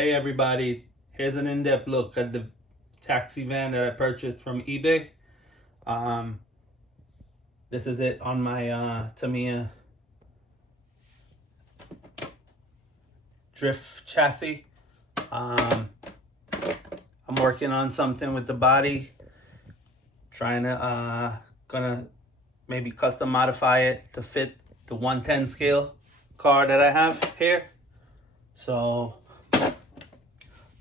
Hey everybody, here's an in-depth look at the taxi van that I purchased from eBay. This is it on my Tamiya drift chassis. I'm working on something with the body, trying to gonna maybe custom modify it to fit the 110 scale car that I have here. So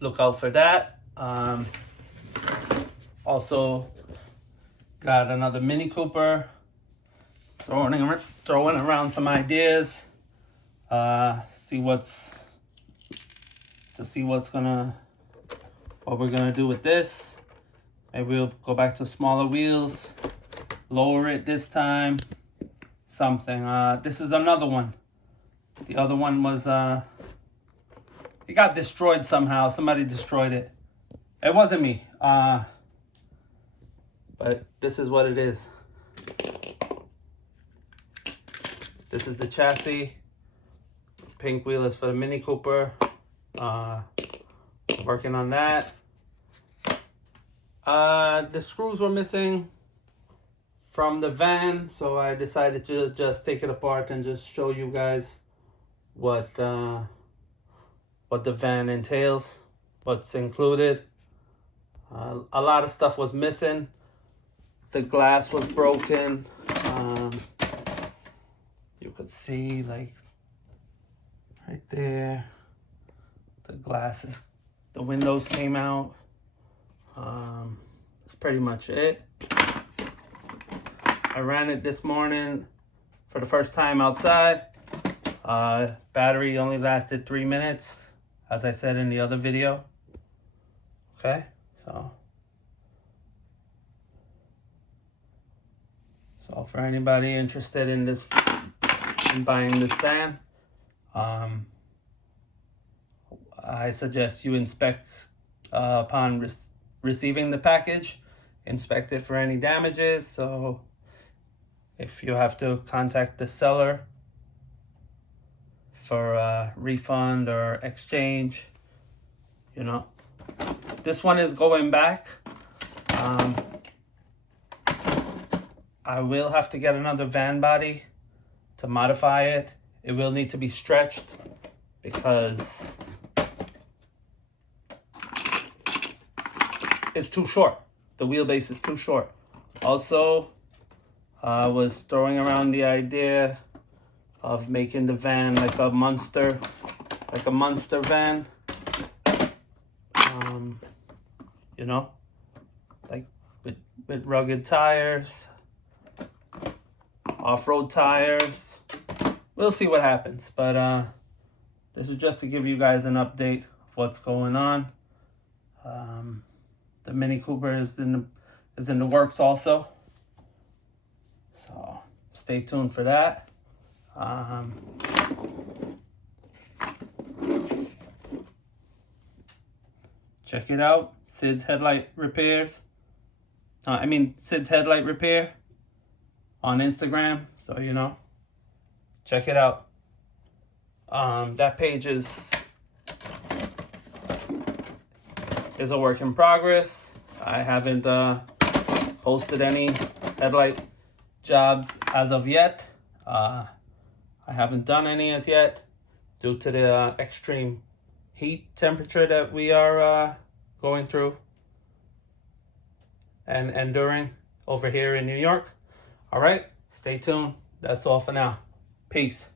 look out for that. Also got another Mini Cooper, throwing around some ideas. See what we're gonna do with this. Maybe we'll go back to smaller wheels, lower it this time, something. This is another one. The other one was it got destroyed somehow. Somebody destroyed it. It wasn't me. But this is what it is. This is the chassis. Pink wheel is for the Mini Cooper. Working on that. The screws were missing from the van, so I decided to just take it apart and just show you guys what the van entails, what's included. A lot of stuff was missing. The glass was broken. You could see, like, right there, the windows came out. That's pretty much it. I ran it this morning for the first time outside. Battery only lasted 3 minutes, as I said in the other video. Okay, so for anybody interested in this, in buying this van, I suggest you inspect upon receiving the package. Inspect it for any damages. So if you have to contact the seller for a refund or exchange, you know, this one is going back. I will have to get another van body to modify it. It will need to be stretched because it's too short. The wheelbase is too short. Also, I was throwing around the idea of making the van like a monster van. You know, like with rugged tires, off-road tires. We'll see what happens, but this is just to give you guys an update of what's going on. The Mini Cooper is in the works also, so stay tuned for that. Check it out, Sid's Headlight Repairs. Sid's Headlight Repair on Instagram, so you know, check it out. That page is a work in progress. I haven't posted any headlight jobs as of yet. I haven't done any as yet due to the extreme heat temperature that we are going through and enduring over here in New York. All right, stay tuned. That's all for now. Peace.